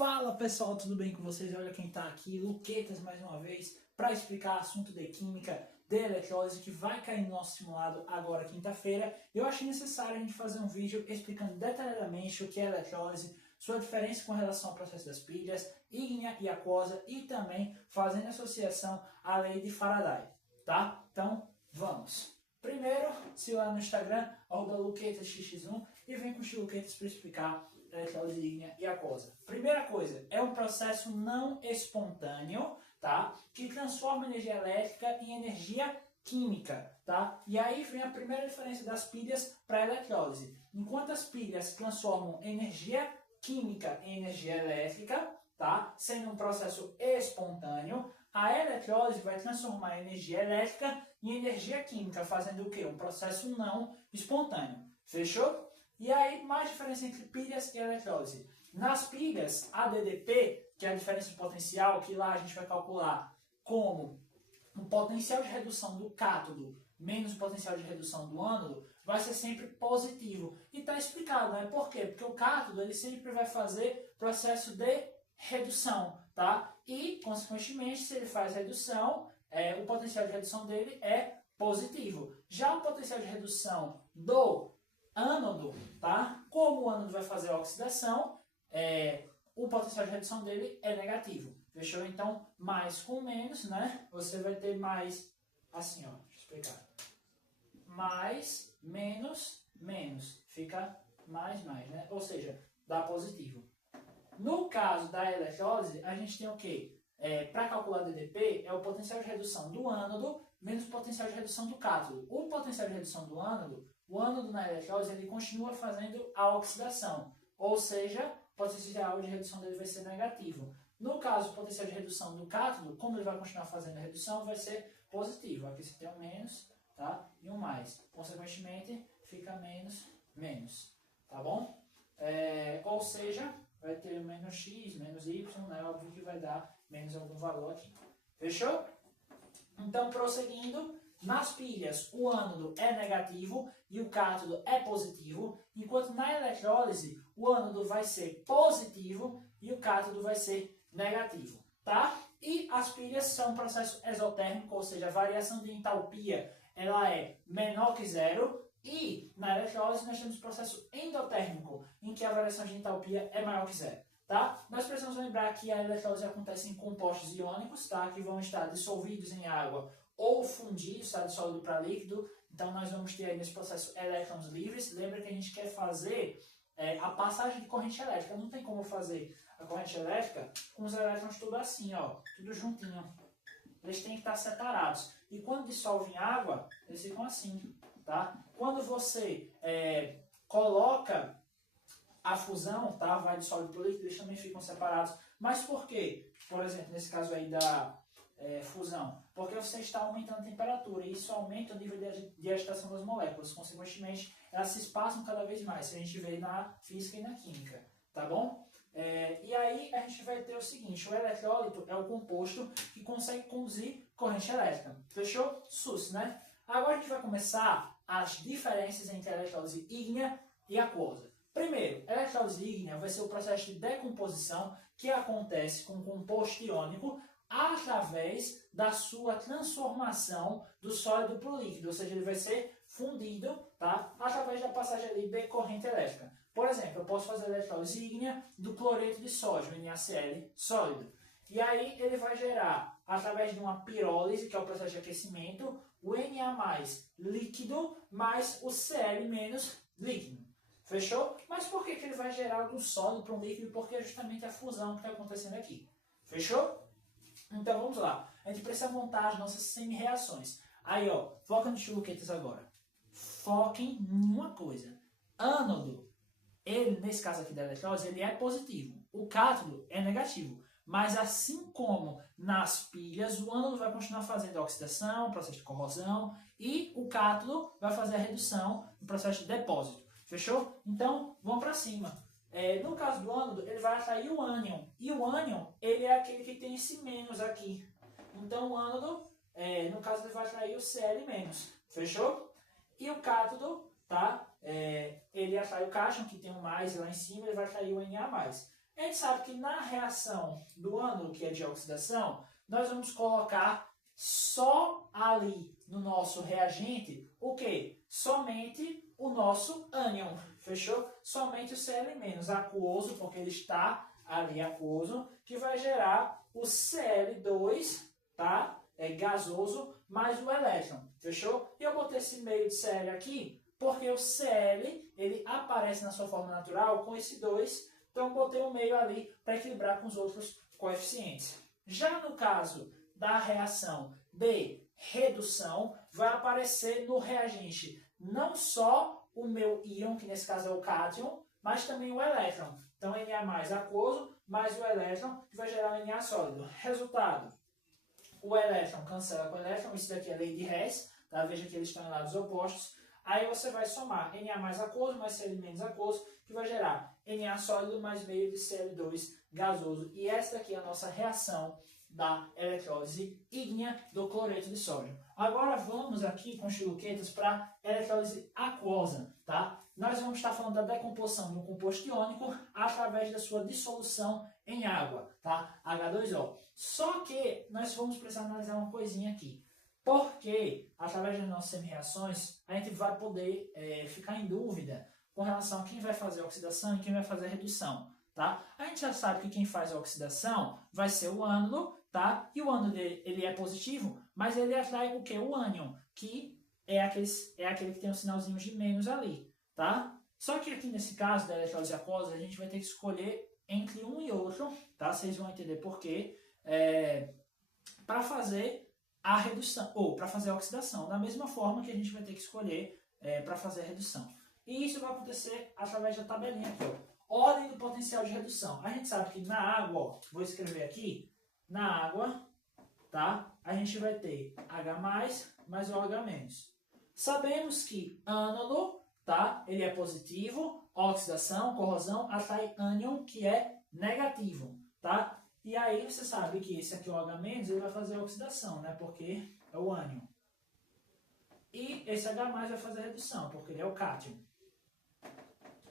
Fala pessoal, tudo bem com vocês? Olha quem está aqui, Luquetas mais uma vez, para explicar assunto de química, de eletrólise, que vai cair no nosso simulado agora quinta-feira. Eu achei necessário a gente fazer um vídeo explicando detalhadamente o que é eletrólise, sua diferença com relação ao processo das pilhas, ígnea e aquosa, e também fazendo associação à lei de Faraday, tá? Então, vamos! Primeiro, siga lá no Instagram, @luquetasxx1, e vem com o Luquetas para explicar eletrólise ígnea e aquosa. Primeira coisa, é um processo não espontâneo, tá? Que transforma energia elétrica em energia química, tá? E aí vem a primeira diferença das pilhas para a eletrólise. Enquanto as pilhas transformam energia química em energia elétrica, tá? Sendo um processo espontâneo, a eletrólise vai transformar a energia elétrica em energia química, fazendo o quê? Um processo não espontâneo. Fechou? E aí, mais diferença entre pilhas e eletrólise. Nas pilhas, a DDP, que é a diferença de potencial, que lá a gente vai calcular como o potencial de redução do cátodo menos o potencial de redução do ânodo, vai ser sempre positivo. E está explicado, né? Por quê? Porque o cátodo ele sempre vai fazer processo de redução, tá? E, consequentemente, se ele faz redução, o potencial de redução dele é positivo. Já o potencial de redução do ânodo, tá? Como o ânodo vai fazer a oxidação, o potencial de redução dele é negativo. Fechou? Então, mais com menos, né? Você vai ter mais, assim, ó, deixa eu explicar. Mais, menos, menos. Fica mais, né? Ou seja, dá positivo. No caso da eletrólise, a gente tem o quê? Para calcular DDP, é o potencial de redução do ânodo menos o potencial de redução do cátodo. O potencial de redução do ânodo, o ânodo na eletrólise, ele continua fazendo a oxidação. Ou seja, o potencial de redução dele vai ser negativo. No caso, o potencial de redução do cátodo, como ele vai continuar fazendo a redução, vai ser positivo. Aqui você tem um menos, tá? E um mais. Consequentemente, fica menos, menos. Tá bom? Ou seja, vai ter menos x, menos y, né? Óbvio que vai dar menos algum valor aqui. Fechou? Então, prosseguindo, nas pilhas o ânodo é negativo e o cátodo é positivo, enquanto na eletrólise o ânodo vai ser positivo e o cátodo vai ser negativo, tá? E as pilhas são um processo exotérmico, ou seja, a variação de entalpia ela é menor que zero, e na eletrólise nós temos o processo endotérmico, em que a variação de entalpia é maior que zero. Tá? Nós precisamos lembrar que a eletrólise acontece em compostos iônicos, tá? Que vão estar dissolvidos em água ou fundidos, tá? De sólido para líquido. Então nós vamos ter aí nesse processo elétrons livres. Lembra que a gente quer fazer a passagem de corrente elétrica. Não tem como fazer a corrente elétrica com os elétrons tudo assim, ó, tudo juntinho. Eles têm que estar separados. E quando dissolve em água, eles ficam assim, tá? Quando você coloca a fusão, tá? Vai de sólido para o líquido, eles também ficam separados. Mas por quê? Por exemplo, nesse caso aí da fusão. Porque você está aumentando a temperatura e isso aumenta o nível de agitação das moléculas. Consequentemente, elas se espaçam cada vez mais. Se a gente vê na física e na química. Tá bom? E aí a gente vai ter o seguinte, o eletrólito é o composto que consegue conduzir corrente elétrica. Fechou? SUS, né? Agora a gente vai começar as diferenças entre a eletrólise ígnea e aquosa. Primeiro, a eletrólise ígnea vai ser o processo de decomposição que acontece com o composto iônico através da sua transformação do sólido para o líquido, ou seja, ele vai ser fundido, tá? Através da passagem ali de corrente elétrica. Por exemplo, eu posso fazer a eletrólise ígnea do cloreto de sódio, NaCl, sólido. E aí ele vai gerar, através de uma pirólise, que é o processo de aquecimento, o Na+, líquido, mais o Cl- líquido. Fechou? Mas por que ele vai gerar do sólido para um líquido? Porque é justamente a fusão que está acontecendo aqui. Fechou? Então vamos lá. A gente precisa montar as nossas semi-reações. Aí, ó, foca nos Luquetas agora. Foquem em uma coisa. Ânodo, ele, nesse caso aqui da eletrólise, ele é positivo. O cátodo é negativo. Mas assim como nas pilhas, o ânodo vai continuar fazendo a oxidação, processo de corrosão, e o cátodo vai fazer a redução, o processo de depósito. Fechou? Então, vamos para cima. No caso do ânodo, ele vai atrair o ânion. E o ânion, ele é aquele que tem esse menos aqui. Então, o ânodo, no caso, ele vai atrair o Cl-. Fechou? E o cátodo, tá? Ele atrai o cátion, que tem um mais lá em cima, ele vai atrair o Na+. A gente sabe que na reação do ânodo, que é de oxidação, nós vamos colocar só ali no nosso reagente o quê? Somente o nosso ânion, fechou? Somente o Cl- aquoso, porque ele está ali aquoso, que vai gerar o Cl2, tá? É gasoso, mais o elétron, fechou? E eu botei esse meio de Cl aqui, porque o Cl, ele aparece na sua forma natural com esse 2, então eu botei um meio ali para equilibrar com os outros coeficientes. Já no caso da reação de redução, vai aparecer no reagente não só o meu íon, que nesse caso é o cátion, mas também o elétron. Então, Na aquoso, mais o elétron, que vai gerar um Na sólido. Resultado, o elétron cancela com o elétron, isso daqui é lei de Hess, tá? Veja que eles estão em lados opostos. Aí você vai somar Na aquoso mais Cl- aquoso, que vai gerar Na sólido mais meio de Cl2 gasoso. E essa daqui é a nossa reação da eletrólise ígnea do cloreto de sódio. Agora vamos aqui com os luquetas para eletrólise aquosa, tá? Nós vamos estar falando da decomposição de um composto iônico através da sua dissolução em água, tá? H2O. Só que nós vamos precisar analisar uma coisinha aqui. Porque, através das nossas semi-reações, a gente vai poder ficar em dúvida com relação a quem vai fazer a oxidação e quem vai fazer a redução. Tá? A gente já sabe que quem faz a oxidação vai ser o ânodo, tá? E o ânodo ele é positivo, mas ele atrai o que? O ânion, que é aquele que tem um sinalzinho de menos ali, tá? Só que aqui nesse caso da eletrólise aquosa, a gente vai ter que escolher entre um e outro, tá? Vocês vão entender por quê. Para fazer a redução, ou para fazer a oxidação, da mesma forma que a gente vai ter que escolher para fazer a redução. E isso vai acontecer através da tabelinha aqui, ó. Ordem do potencial de redução. A gente sabe que na água, ó, vou escrever aqui, na água, tá? A gente vai ter H+, mais o H-. Sabemos que ânodo, tá? Ele é positivo, oxidação, corrosão, atrai ânion, que é negativo, tá? E aí você sabe que esse aqui, o H-, ele vai fazer a oxidação, né? Porque é o ânion. E esse H+, vai fazer a redução, porque ele é o cátion.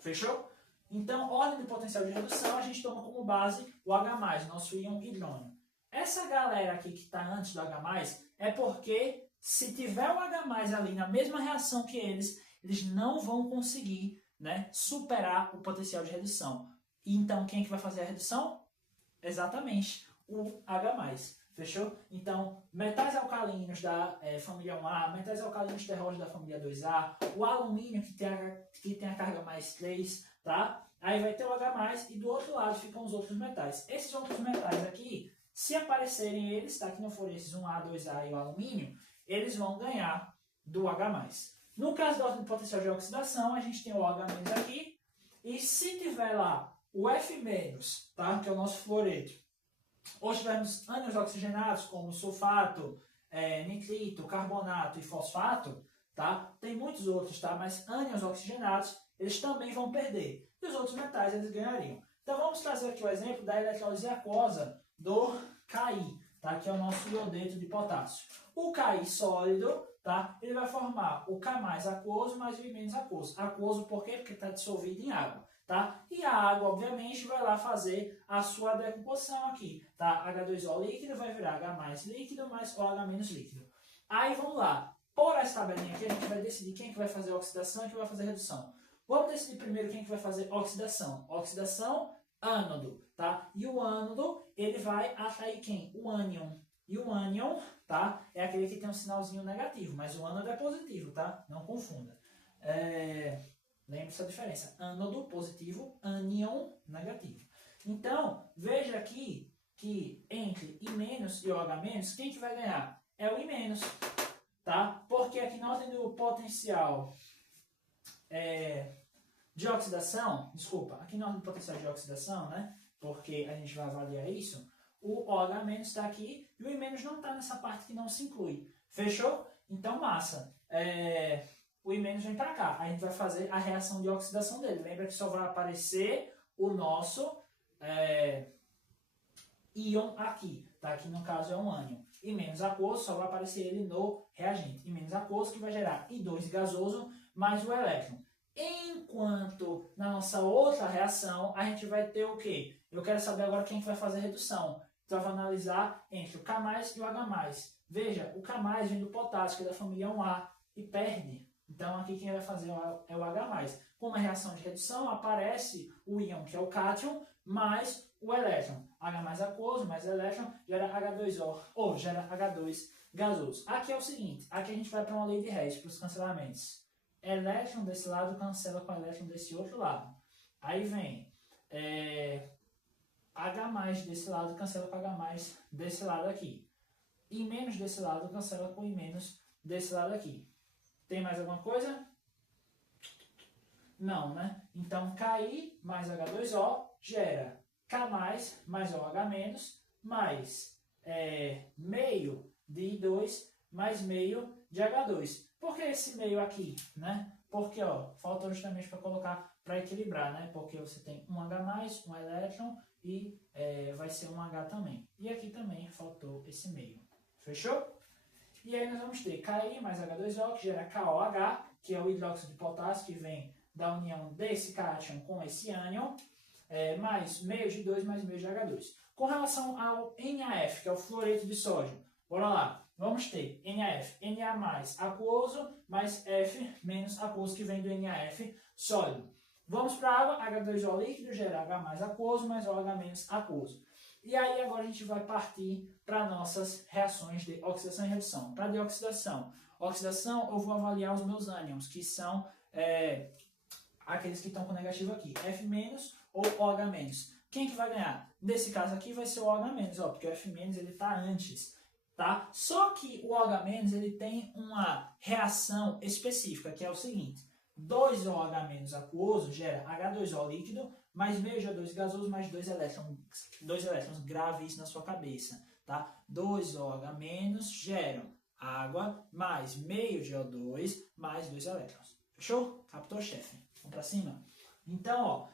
Fechou? Então, ordem do potencial de redução, a gente toma como base o H+, nosso íon hidrônio. Essa galera aqui que está antes do H+, é porque se tiver o H+, ali na mesma reação que eles não vão conseguir, né, superar o potencial de redução. E então, quem é que vai fazer a redução? Exatamente, o H+. Fechou? Então, metais alcalinos da família 1A, metais alcalinos terrosos da família 2A, o alumínio que tem a carga mais 3, tá? Aí vai ter o H+, e do outro lado ficam os outros metais. Esses outros metais aqui, se aparecerem eles, tá? Que não forem esses 1A, 2A e o alumínio, eles vão ganhar do H+. No caso da ordem de potencial de oxidação, a gente tem o H- aqui, e se tiver lá o F-, tá? Que é o nosso fluoreto, ou tivermos ânions oxigenados, como sulfato, nitrito, carbonato e fosfato, tá? Tem muitos outros, tá? Mas ânions oxigenados, eles também vão perder. E os outros metais, eles ganhariam. Então, vamos trazer aqui o exemplo da eletrólise aquosa do Ki, tá? Que é o nosso iodeto de potássio. O Ki sólido, tá? Ele vai formar o K+ aquoso mais o I- aquoso. Aquoso por quê? Porque está dissolvido em água. Tá? E a água, obviamente, vai lá fazer a sua decomposição aqui. Tá? H2O líquido vai virar H+ líquido mais OH- líquido. Aí vamos lá. Por essa tabelinha aqui, a gente vai decidir quem é que vai fazer oxidação e quem vai fazer redução. Vamos decidir primeiro quem é que vai fazer oxidação. Oxidação, ânodo. Tá? E o ânodo, ele vai atrair quem? O ânion. E o ânion, tá? É aquele que tem um sinalzinho negativo, mas o ânodo é positivo, tá? Não confunda. Lembre-se da diferença. Ânodo positivo, ânion negativo. Então, veja aqui que entre I- e OH-, quem que vai ganhar? É o I-, tá? Porque aqui na ordem do potencial de oxidação, aqui na ordem do potencial de oxidação, né? Porque a gente vai avaliar isso, o OH- está aqui e o I- não está nessa parte que não se inclui. Fechou? Então, massa. O I- vem para cá. A gente vai fazer a reação de oxidação dele. Lembra que só vai aparecer o nosso íon aqui. Tá? Aqui no caso é um ânion. I- aquoso, só vai aparecer ele no reagente. I- aquoso que vai gerar I2 gasoso mais o elétron. Enquanto na nossa outra reação, a gente vai ter o quê? Eu quero saber agora quem que vai fazer a redução. Então eu vou analisar entre o K+, e o H+. Veja, o K+ vem do potássio, que é da família 1A, e perde. Então aqui quem vai fazer é o H+. Com uma reação de redução, aparece o íon, que é o cátion, mais o elétron. H+ aquoso, mais elétron, gera H2O, ou gera H2 gasoso. Aqui é o seguinte, aqui a gente vai para uma lei de Hess, para os cancelamentos. Elétron desse lado cancela com elétron desse outro lado. Aí vem H+ desse lado cancela com H+ desse lado aqui. I- desse lado cancela com I- desse lado aqui. Tem mais alguma coisa? Não, né? Então, Ki mais H2O gera K mais OH mais meio de I2 mais meio de H2. Por que esse meio aqui, né? Porque, ó, faltou justamente para colocar, para equilibrar, né? Porque você tem um H+, um elétron e vai ser um H também. E aqui também faltou esse meio. Fechou? E aí nós vamos ter Ki mais H2O, que gera KOH, que é o hidróxido de potássio, que vem da união desse cátion com esse ânion, mais meio de 2 mais meio de H2. Com relação ao NaF, que é o fluoreto de sódio, bora lá. Vamos ter NaF, Na aquoso, mais F menos aquoso, que vem do NaF sólido. Vamos para a água, H2O líquido gera H aquoso, mais OH aquoso. E aí agora a gente vai partir para nossas reações de oxidação e redução. Para de oxidação, eu vou avaliar os meus ânions, que são aqueles que estão com negativo aqui, F- ou OH-. Quem que vai ganhar? Nesse caso aqui vai ser o OH-, ó, porque o F- ele está antes, tá? Só que o OH- ele tem uma reação específica, que é o seguinte: 2OH- aquoso gera H2O líquido, mais meio G2 gasoso, mais 2 elétrons, grave isso na sua cabeça, tá? 2OH- geram água, mais meio GO2, mais 2 elétrons. Fechou? Captou, chefe? Vamos para cima? Então, ó,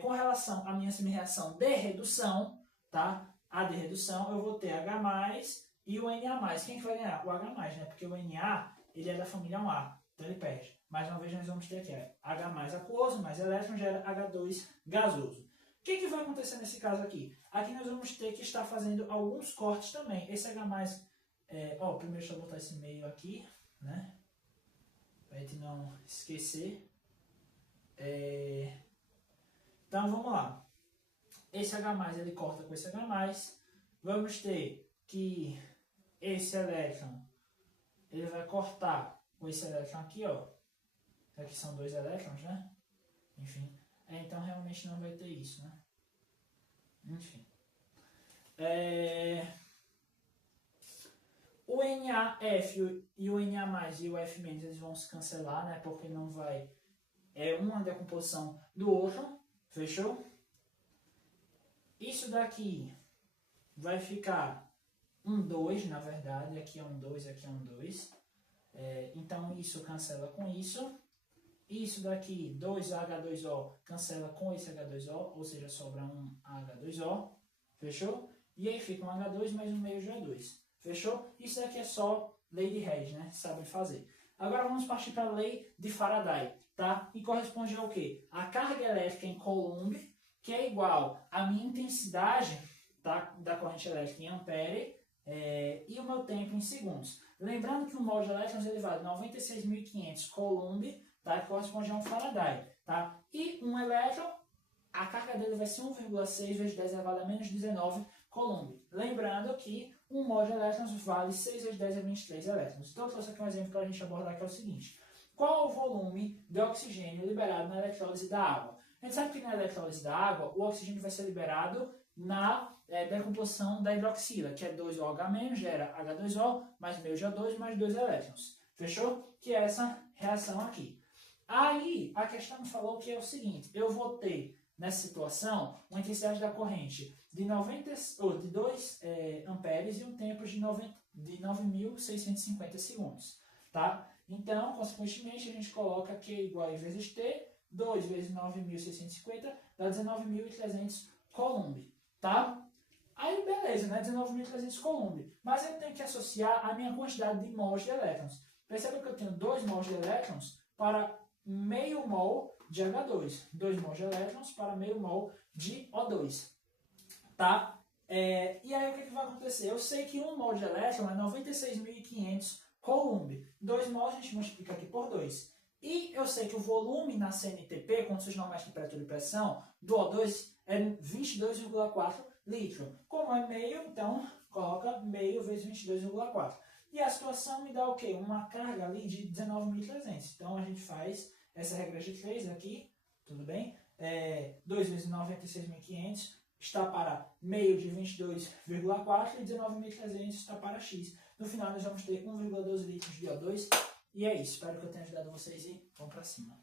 com relação à minha reação de redução, tá? A de redução, eu vou ter H+, e o Na+. Quem que vai ganhar? O H+, né? Porque o Na, ele é da família 1A, então ele perde. Mais uma vez, nós vamos ter aqui H+ aquoso, mais elétron, gera H2 gasoso. O que vai acontecer nesse caso aqui? Aqui nós vamos ter que estar fazendo alguns cortes também. Esse H+, primeiro deixa eu botar esse meio aqui, né? Pra gente não esquecer. Então, vamos lá. Esse H+, ele corta com esse H+. Vamos ter que esse elétron, ele vai cortar com esse elétron aqui, ó. Aqui são 2 elétrons, né? Enfim. Então, realmente não vai ter isso, né? Enfim. O NaF e o Na+, e o F-, eles vão se cancelar, né? Porque não vai... uma decomposição do outro. Fechou? Isso daqui vai ficar um 2, na verdade. Aqui é um 2, aqui é um 2. Então, isso cancela com isso. Isso daqui, 2H2O, cancela com esse H2O, ou seja, sobra um H2O. Fechou? E aí fica um H2 mais um meio G2. Fechou? Isso daqui é só lei de Hess, né? Sabe fazer. Agora vamos partir para a lei de Faraday, tá? E corresponde ao quê? A carga elétrica em Coulomb, que é igual à minha intensidade, tá, da corrente elétrica em ampere, e o meu tempo em segundos. Lembrando que o mol de elétrons ele vale 96.500 Coulomb, tá, que corresponde a um Faraday. Tá? E um elétron, a carga dele vai ser 1,6 vezes 10 elevado a menos 19 Coulomb. Lembrando que um mol de elétrons vale 6 vezes 10 a 23 elétrons. Então, eu trouxe aqui um exemplo para a gente abordar, que é o seguinte. Qual é o volume de oxigênio liberado na eletrólise da água? A gente sabe que na eletrólise da água, o oxigênio vai ser liberado na decomposição da hidroxila, que é 2OH-, gera H2O, mais meio G2, mais 2 elétrons. Fechou? Que é essa reação aqui. Aí, a questão falou que é o seguinte, eu vou ter, nessa situação, uma intensidade da corrente de 2 amperes e um tempo de 9.650 segundos. Tá? Então, consequentemente, a gente coloca Q igual a I vezes T, 2 vezes 9.650, dá 19.300 Coulomb. Tá? Aí, beleza, né? 19.300 Coulomb. Mas eu tenho que associar a minha quantidade de mols de elétrons. Perceba que eu tenho 2 mols de elétrons para meio mol de H2. 2 mols de elétrons para meio mol de O2. tá? E aí o que vai acontecer? Eu sei que 1 mol de elétron é 96.500 Coulomb. 2 mols a gente multiplica aqui por 2. E eu sei que o volume na CNTP, condições normais de temperatura e pressão, do O2 é 22,4 litros. Como é meio, então coloca meio vezes 22,4. E a situação me dá o quê? Uma carga ali de 19.300. Então a gente faz essa regra de 3 aqui, tudo bem? 2 vezes 96.500 está para meio de 22,4 e 19.300 está para X. No final nós vamos ter 1,12 litros de O2. E é isso. Espero que eu tenha ajudado vocês e vamos para cima.